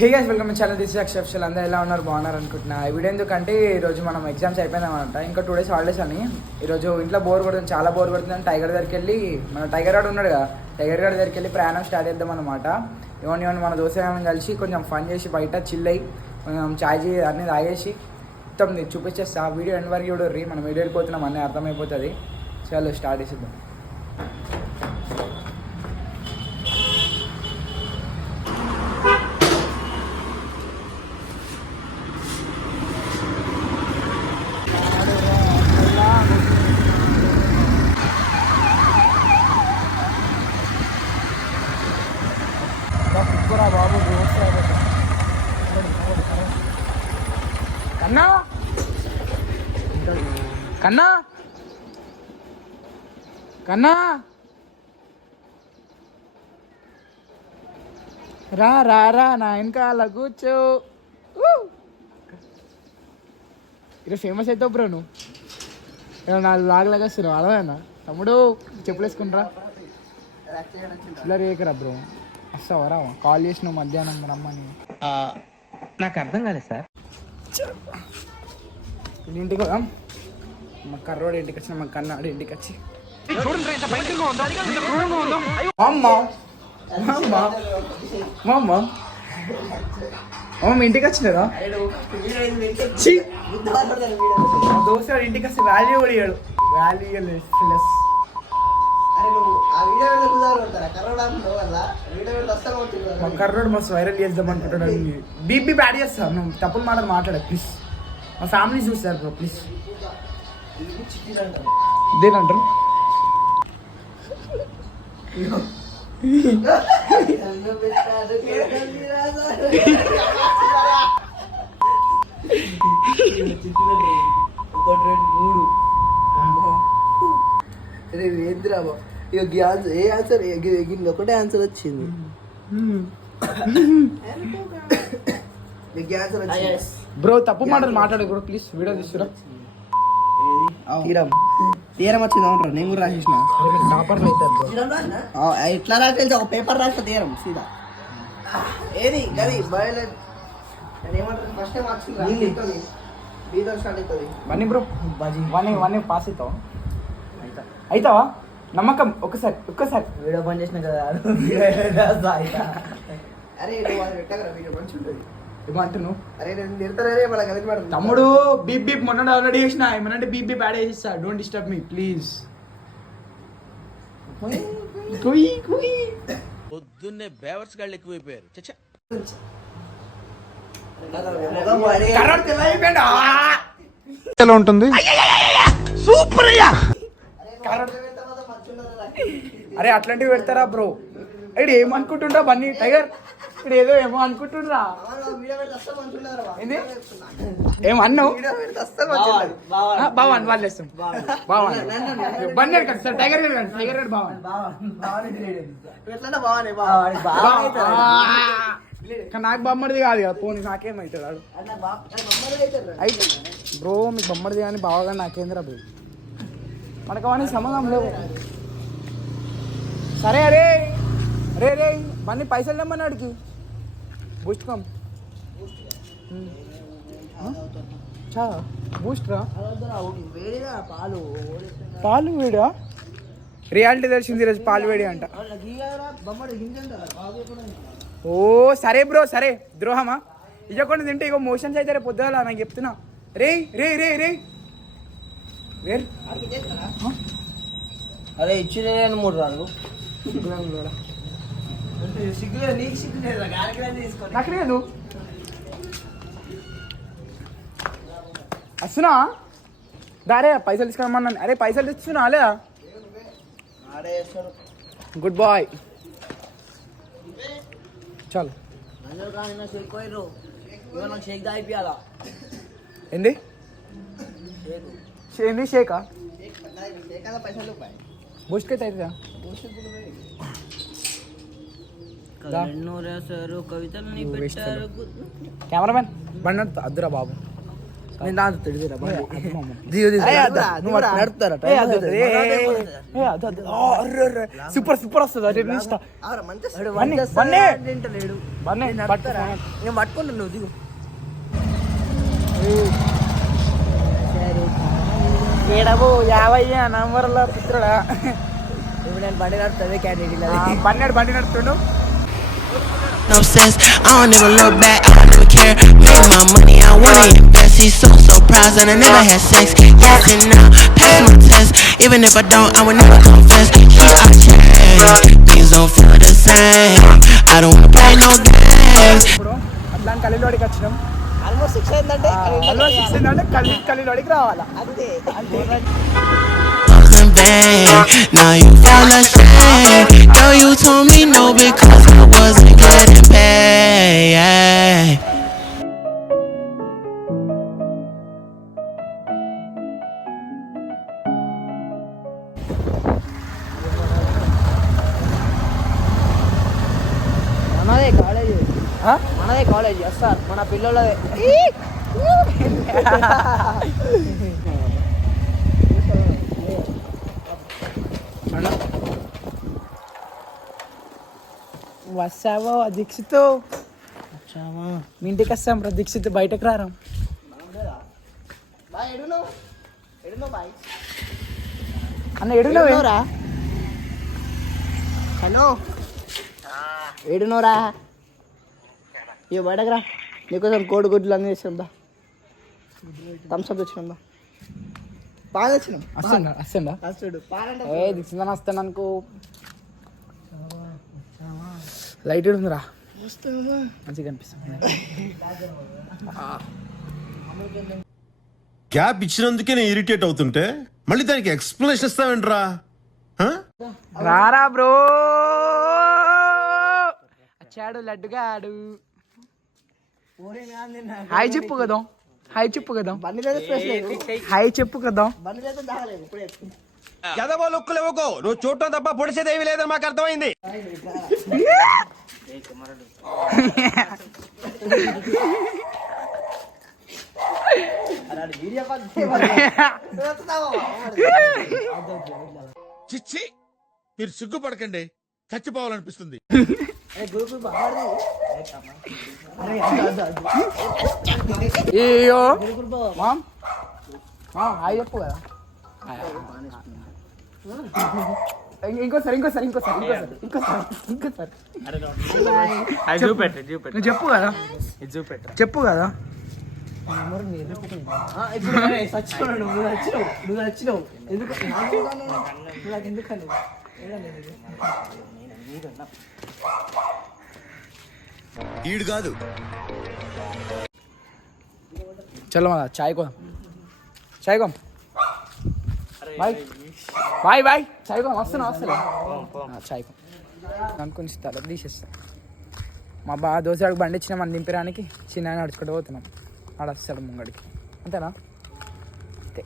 Hey guys welcome to channel this Akshar అందరూ ఎలా ఉన్నారు బాగున్నారు అనుకుంటున్నా. ఈ వీడియో ఎందుకంటే ఈరోజు మనం ఎగ్జామ్స్ అయిపోయిందన్నమాట. ఇంకా 2 days హాలిడేస్ అని ఈరోజు ఇంట్లో బోర్ కొడుతుంది, చాలా బోర్ కొడుతుంది అని టైగర్ దగ్గరికి వెళ్ళి మన టైగర్ గార్డ్ ఉన్నాడు కదా, టైగర్ గార్డ్ దగ్గరికి వెళ్ళి ప్రయాణం స్టార్ట్ చేద్దాం అనమాట. ఇవన్నీ మన దోస్తులను కలిసి కొంచెం ఫన్ చేసి బయట చిల్ అయ్యి కొంచెం చాయ్ అన్నీ తాగేసి మొత్తం చూపించేస్తా. ఆ వీడియో ఎండ్ వరకు చూడర్రి, మనం వీడియోకి పోతున్నాం అన్నీ అర్థమైపోతుంది. చలో స్టార్ట్ చేసేద్దాం. బాబు కన్నా కన్నా కన్నా రా రా రా నా వెనకాల కూర్చో. ఈరోజు ఫేమస్ అవుతావు బ్రో నువ్వు. నా లాగలాగా వస్తున్నావు అలవేనా తమ్ముడు, చెప్పులు వేసుకుంటారా ఇలా రేకరా బ్రో. వస్తావా రా, కాల్ చేసినావు మధ్యాహ్నం రమ్మని. నాకు అర్థం కాలేదు సార్. ఇంటికి మా కర్రోడు ఇంటికి వచ్చిన మా కన్నాడు ఇంటికి వచ్చి అమ్మ ఇంటికి వచ్చినదా దోశ ఇంటికి వచ్చి వాల్యూ కూడా ఇయ్యాడు. వాల్యూ లెస్ మా కర్రోడు మస్తు వైరల్ చేద్దాం అనుకుంటాడు. బీపీ బ్యాడ్ చేస్తాను, నువ్వు తప్పులు మాట్లాడ ప్లీజ్. మా ఫ్యామిలీ చూస్తారు బ్రో ప్లీజ్. ఇదేనంటారు ఏంద్రాబా ఇక ఏ ఆన్సర్ ఒకటే ఆన్సర్ వచ్చింది. బ్రో తప్పు మాటలు మాట్లాడు బ్రో ప్లీజ్. వీడియో తీసుకురా. తీరం వచ్చింది అవునరా, నేను కూడా రాసేసిన. టాపర్లు అవుతారు ఎట్లా రాసేది, ఒక పేపర్ రాసిన తీరం సీదా. ఏది గది బయోలజీ ఏమంటారు ఫస్ట్ టైం వచ్చింది బీతో స్టార్ట్ అవుతుంది. వన్ బ్రో వన్ పాస్ అవుతావా? అవుతావా నమ్మకం? ఒక్కసారి వీడియో పని చేసిన కదా. అరే పెట్టగరా వీడియో మంచి ఉంటుంది. ఏమంటున్నావు? అరే నేను తిడతారే మళ్ళీ కలిసి పడదు తమ్ముడు. బీప్ బీప్ మొన్న డౌన్లోడ్ చేసిన ఏమనంటే బీప్ బీప్ యాడ్ చేసిస్తా. Don't disturb me please. పొద్దున్నే బేవర్స్ గాళ్ళు ఎక్కువైపోయారు. ఎలా ఉంటుంది? సూపర్. అరే అట్లాంటివి పెడతారా బ్రో? ఇక్కడ ఏమనుకుంటుండ్రా బన్నీ టైగర్, ఇక్కడ ఏదో ఏమో అనుకుంటుండ్రా. ఏంది ఏమన్నావు? బావన్ వాళ్ళు వేస్తాం. బావన్ బన్నీ కదా సార్, టైగర్ గారు కానీ టైగర్ గారు బావన్. నాకు బొమ్మడిది కాదు కదా, పోనీ నాకేమవుతుంది వాడు అయితే బ్రో. మీకు బొమ్మడిది కానీ బావగా నాకేంద్రా బ్రో, మనకు అవన్నీ సంబంధం లేవు. సరే అరే రే రే బన్నీ పైసలు తెమ్మని అడిగి బూస్ట్ కమ్ చా బూస్ట్ రా. పాలు వేడా? రియాలిటీ తెలిసింది ఈరోజు పాలు వేడి అంట. ఓ సరే బ్రో సరే. ద్రోహమా ఇవ్వకుండా తింటే ఇగో మోషన్స్ అయితే రేపు పొద్దుగా నాకు చెప్తున్నా. రే రే రే రే వేర్ అరే ఇచ్చిన 3 రాళ్ళు నాకు లేదు వస్తున్నా. దారే పైసలు తీసుకురమ్మన్నాను. అరే పైసలు తెచ్చున్నా లేదా? గుడ్ బాయ్ చాలు. ఏంది ఏంది షేకా? బూస్ట్ అయితే అవుతుందా? కెమెరామెన్ బండి అద్దురా బాబు. నేను దాంతో తిడిగిరా సూపర్ సూపర్ వస్తుంది అదే నేను పట్టుకుంటాను నువ్వు దిగు ఏడబో 50 నంబర్ల పుత్రుడా ఇప్పుడు నేను బండి నడుతుంది క్యాండిడేట్ బండి నడుతుండు No sense, I don't even look back, I don't even care. Make my money, I wanna invest. He's so surprised that I never had sex. Yes and now, pass my test. Even if I don't, I would never confess. Here I change, things don't feel the same. I don't wanna play no games. ఇప్పుడు అట్లా కలీలోడికి వచ్చినాం almost 6 అయిందంటే కలీలోడికి రావాలా అంతే Was in vain, now you feel ashamed. Girl, you told me no because I wasn't getting paid. మనదే college వస్తారు మన పిల్లలదే వస్తావో దీక్షిత్ మీ ఇంటికి వస్తాం రా దీక్షిత్ బయటకు రారా బాయ్ ఎడునో బాయ్ అన్న ఎడునోరా హలో ఏడునోరా ఇక బయటకు రా నీకోసం కోడిగుడ్లు అన్నీ తెచ్చినాం దా థమ్స్అప్ తెచ్చినాం దా పాలు తెచ్చినాం వస్తుందా అసలు పాలంటే ఏ దీక్షిత్ వస్తాను అనుకో లైట్ ఉందిరా మంచిగా కనిపిస్తుంది గ్యాప్ ఇచ్చినందుకే నేను ఇరిటేట్ అవుతుంటే మళ్ళీ దానికి ఎక్స్ప్లెనేషన్ ఇస్తావేంట్రా రారా బ్రో వచ్చాడు లడ్డుగా ఆడు హాయ్ చెప్పు కదా బండి లేదు స్పెషల్ హాయ్ చెప్పు కదా బండి లేదు దాగలేదు ఇప్పుడే ఎదవో లుక్కులు ఇవ్వకో నువ్వు చూడటం తప్ప పొడిసేదేవి లేదని మాకు అర్థమైంది చిచ్చి మీరు సిగ్గుపడకండి చచ్చిపోవాలనిపిస్తుంది అయ్యో మామ్ హాయ్ చెప్పు కదా ఇంకోసారి నువ్వు చెప్పు కదా చెప్పు కదా నువ్వు నచ్చినావు ఎందుకని ఈడు కాదు చలో మళ్ళా చాయ్ కో బాయ్ చాయ్ కో వస్తున్నా చాయ్ కో నన్ను కొంచెం తల తీసేస్తా మా దోశకు బండి ఇచ్చిన మనం దింపడానికి చిన్న నడుచుకుంటూ పోతున్నాం ఆడ వస్తాడు ముంగడికి అంతేనా అంతే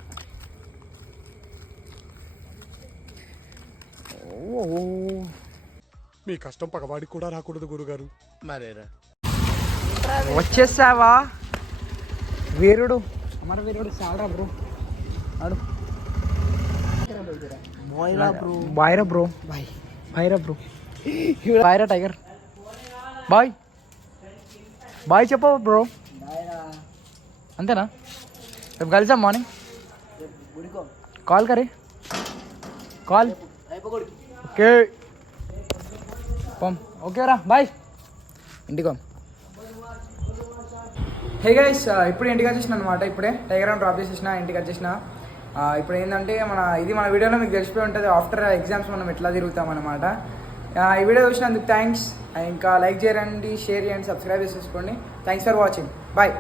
మీ కష్టం పగవాడికి కూడా రాకూడదు గురుగారు మరేరా వచ్చేసావా వీరుడు అమర వీరుడు సారా బ్రో ఆడు బాయ్రా బ్రో బాయ్రా టైగర్ బాయ్ చెప్పవు బ్రో అంతేనా రేపు కలిసాం మార్నింగ్ కాల్ కరే కాల్ ఓకే ఓకే రా బాయ్ ఇంటికి హే గైస్ ఇప్పుడు ఇంటికి వచ్చేసిన అనమాట ఇప్పుడే టైగర్ అని డ్రాప్ చేసేసిన ఇంటికి వచ్చేసిన ఇప్పుడు ఏంటంటే మన వీడియోలో మీకు తెలిసిపోయి ఉంటుంది ఆఫ్టర్ ఎగ్జామ్స్ మనం ఎట్లా తిరుగుతాం అనమాట ఈ వీడియో చూసినందుకు థ్యాంక్స్ ఇంకా లైక్ చేయండి షేర్ చేయండి సబ్స్క్రైబ్ చేసుకోండి థ్యాంక్స్ ఫర్ వాచింగ్ బాయ్